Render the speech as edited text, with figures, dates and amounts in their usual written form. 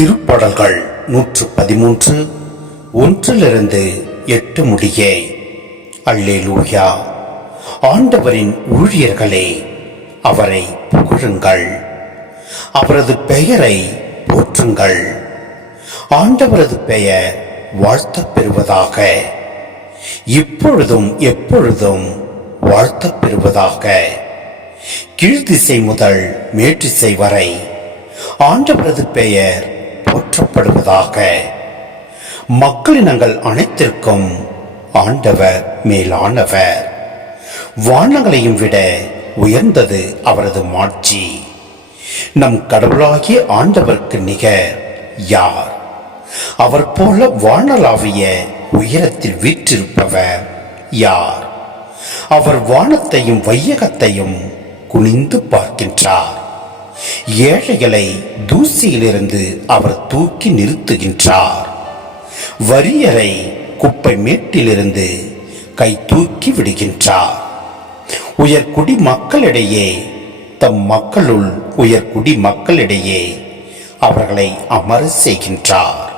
திருப்பாடல்கள் 113 1-8 முடிய. அல்லேலூயா. ஆண்டவரின் ஊழியர்களே, அவரை புகழுங்கள், அவரது பெயரை போற்றுங்கள். ஆண்டவரது பெயர் வாழ்த்தப் பெறுவதாக, இப்பொழுதும் எப்பொழுதும் வாழ்த்தப் பெறுவதாக. கீழ்திசை முதல் மேற்றிசை வரை ஆண்டவரது பெயர் போற்றப்படுவதாக. மக்களினங்கள் அனைத்திற்கும் ஆண்டவர் மேலானவர். வானங்களையும் விட உயர்ந்தது அவரது மாட்சி. நம் கடவுளாகிய ஆண்டவருக்கு நிகர் யார்? அவர் போல வானளாவிய உயரத்தில் வீற்றிருப்பவர் யார்? அவர் வானத்தையும் வையகத்தையும் குனிந்து பார்க்கின்றார். ஏழைகளை தூசியிலிருந்து அவர் தூக்கி நிறுத்துகின்றார். வறியரை குப்பை மேட்டிலிருந்து கை தூக்கி விடுகின்றார். உயர்குடி மக்களிடையே, தம் மக்களுள் உயர்குடி மக்களிடையே அவர்களை அமர செய்கின்றார்.